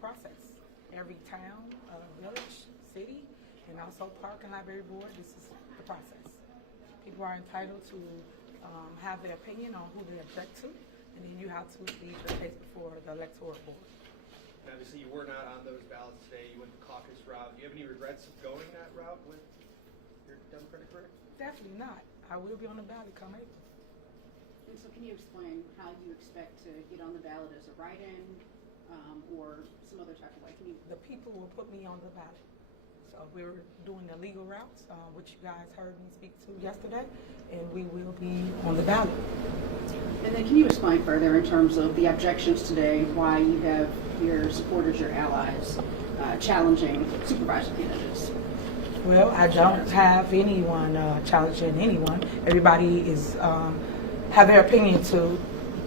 process. Every town, village, city, and also park and library board, this is the process. People are entitled to have their opinion on who they object to, and then you have to leave the case before the electoral board. Obviously, you were not on those ballots today. You went the caucus route. Do you have any regrets of going that route with your Democratic career? Definitely not. I will be on the ballot come April. And so can you explain how you expect to get on the ballot as a write-in or some other type of way? The people will put me on the ballot. So we're doing the legal routes, which you guys heard me speak to yesterday, and we will be on the ballot. And then can you explain further in terms of the objections today, why you have your supporters, your allies, challenging supervisor candidates? Well, I don't have anyone challenging anyone. Everybody is have their opinion to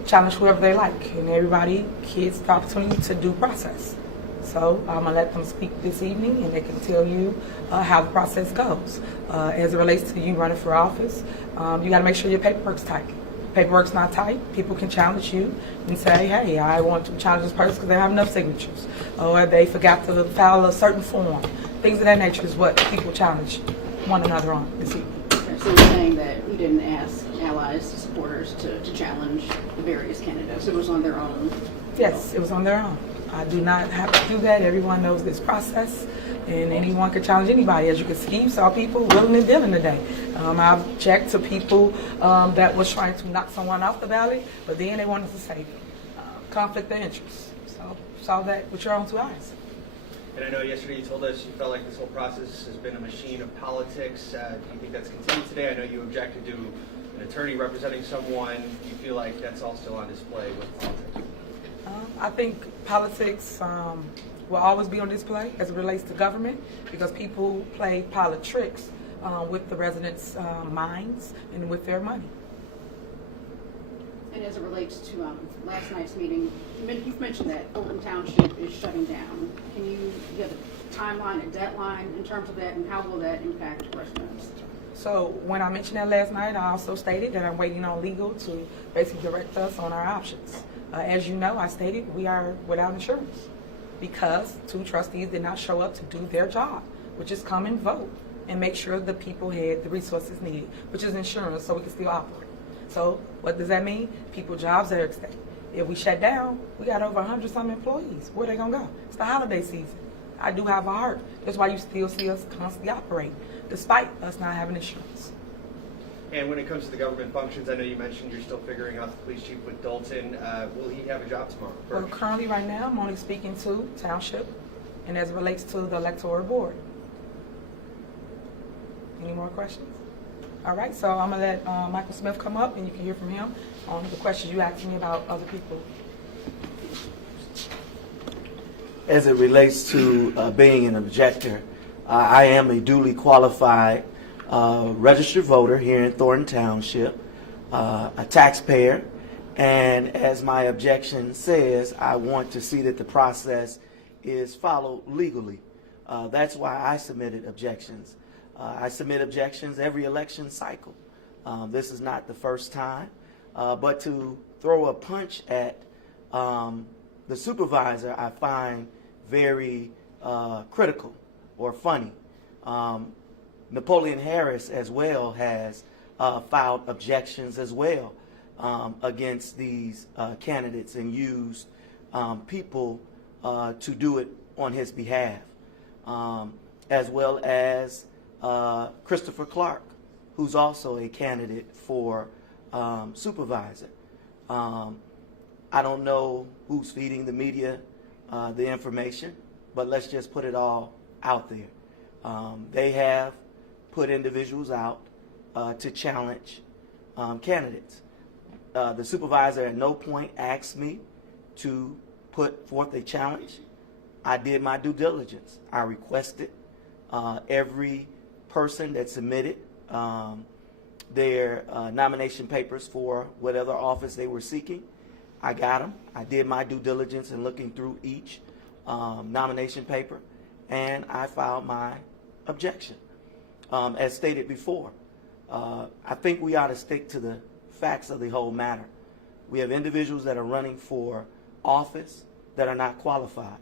challenge whoever they like, and everybody gets the opportunity to due process. So I'm going to let them speak this evening, and they can tell you how the process goes. As it relates to you running for office, you got to make sure your paperwork's tight. Paperwork's not tight, people can challenge you and say, hey, I want to challenge this person because they don't have enough signatures, or they forgot to file a certain form. Things of that nature is what people challenge one another on this evening. Okay, so you're saying that you didn't ask allies, supporters to challenge the various candidates. It was on their own? Yes, it was on their own. I do not have to do that. Everyone knows this process, and anyone can challenge anybody. As you can see, you saw people willing and dealing today. I've checked to people that was trying to knock someone off the ballot, but then they wanted to say conflict of interest. So saw that with your own two eyes. And I know yesterday you told us you felt like this whole process has been a machine of politics. Do you think that's continued today? I know you objected to an attorney representing someone. Do you feel like that's all still on display with politics? I think politics will always be on display as it relates to government, because people play politics with the residents' minds and with their money. And as it relates to last night's meeting, you've mentioned that Thornton Township is shutting down. Can you give a timeline, a deadline in terms of that, and how will that impact residents? So when I mentioned that last night, I also stated that I'm waiting on legal to basically direct us on our options. As you know, I stated we are without insurance because 2 trustees did not show up to do their job, which is come and vote and make sure the people had the resources needed, which is insurance, so we can still operate. So what does that mean? People jobs are at stake. If we shut down, we got over 100-some employees. Where they gonna go? It's the holiday season. I do have a heart. That's why you still see us constantly operate, despite us not having insurance. And when it comes to the government functions, I know you mentioned you're still figuring out the police chief with Dolton. Will he have a job tomorrow? Well, currently right now, I'm only speaking to Township, and as it relates to the Electoral board. Any more questions? All right, so I'm going to let Michael Smith come up, and you can hear from him on the questions you asked me about other people. As it relates to being an objector, I am a duly qualified registered voter here in Thornton Township, a taxpayer, and as my objection says, I want to see that the process is followed legally. That's why I submitted objections. I submit objections every election cycle. This is not the first time, but to throw a punch at the supervisor, I find very critical or funny. Napoleon Harris as well has filed objections as well against these candidates and used people to do it on his behalf, as well as Christopher Clark, who's also a candidate for supervisor. I don't know who's feeding the media the information, but let's just put it all out there. They have put individuals out to challenge candidates. The supervisor at no point asked me to put forth a challenge. I did my due diligence. I requested every person that submitted their nomination papers for whatever office they were seeking. I got them. I did my due diligence in looking through each nomination paper, and I filed my objection. As stated before, I think we ought to stick to the facts of the whole matter. We have individuals that are running for office that are not qualified.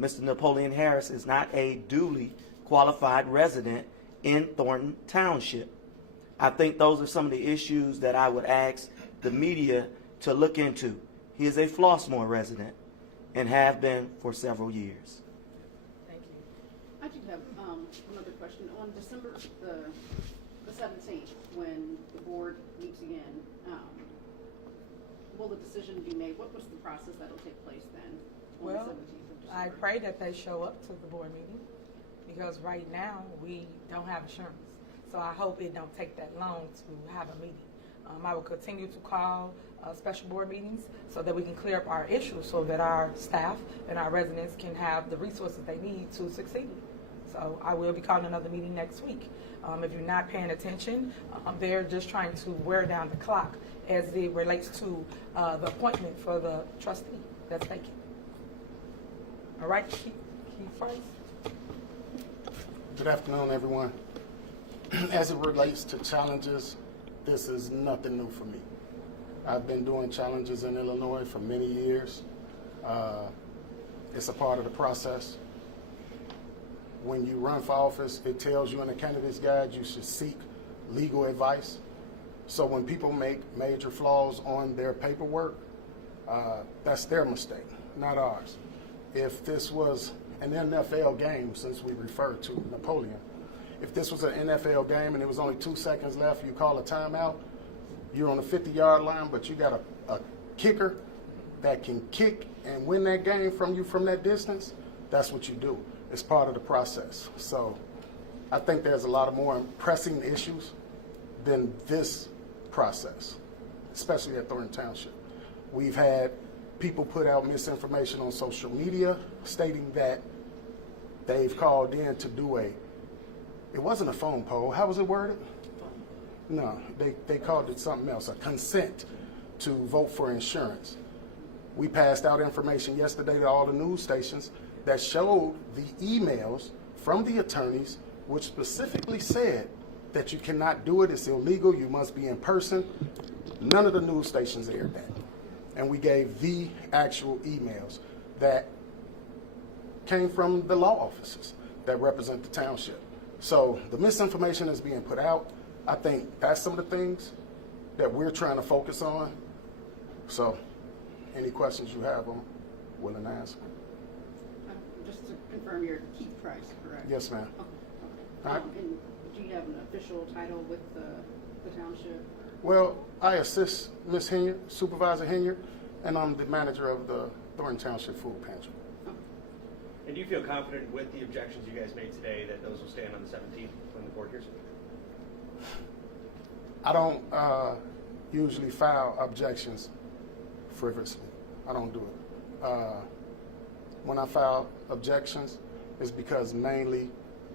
Mr. Napoleon Harris is not a duly qualified resident in Thornton Township. I think those are some of the issues that I would ask the media to look into. He is a Flossmoor resident and have been for several years. Thank you. I do have another question. On December the 17th, when the board meets again, will the decision be made? What was the process that will take place then on Well, the 17th of December? I pray that they show up to the board meeting because right now we don't have insurance. So I hope it don't take that long to have a meeting. I will continue to call special board meetings so that we can clear up our issues so that our staff and our residents can have the resources they need to succeed. So I will be calling another meeting next week. If you're not paying attention, they're just trying to wear down the clock as it relates to the appointment for the trustee that's vacant. All right, Keith first. Good afternoon, everyone. As it relates to challenges, this is nothing new for me. I've been doing challenges in Illinois for many years. It's a part of the process. When you run for office, it tells you in the candidate's guide you should seek legal advice. So when people make major flaws on their paperwork, that's their mistake, not ours. If this was an NFL game, since we refer to Napoleon, if this was an NFL game and there was only 2 seconds left, you call a timeout, you're on the 50-yard line, but you got a kicker that can kick and win that game from you from that distance, that's what you do. It's part of the process. So I think there's a lot of more pressing issues than this process, especially at Thornton Township. We've had people put out misinformation on social media stating that they've called in to do it wasn't a phone poll. How was it worded? No, they called it something else, a consent to vote for insurance. We passed out information yesterday to all the news stations that showed the emails from the attorneys which specifically said that you cannot do it, it's illegal, you must be in person. None of the news stations aired that. And we gave the actual emails that came from the law offices that represent the township. So the misinformation is being put out. I think that's some of the things that we're trying to focus on. So any questions you have, I'm willing to answer. Just to confirm, your Keith Price, correct? Yes, ma'am. Okay. All right. And do you have an official title with the township? Well, I assist Ms. Henyard, Supervisor Henyard, and I'm the manager of the Thornton Township Food Pantry. And do you feel confident with the objections you guys made today that those will stand on the 17th when the board hears it? I don't usually file objections frivolously. I don't do it. When I file objections, it's because mainly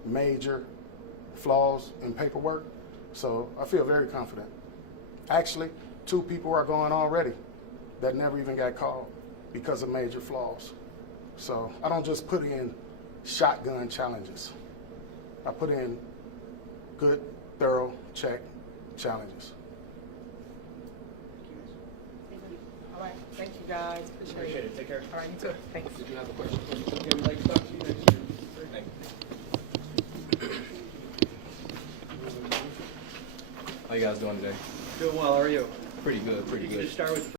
major flaws in paperwork. So I feel very confident. Actually, 2 people are gone already that never even got called because of major flaws. So I don't just put in shotgun challenges. I put in good, thorough, check challenges. All right, thank you guys. Appreciate it. Take care. All right, you too. Thanks. Did you have a question? Yeah, we'd like to talk to you next year. Thank you. How you guys doing today? Doing well. How are you? Pretty good, pretty You can good. just start with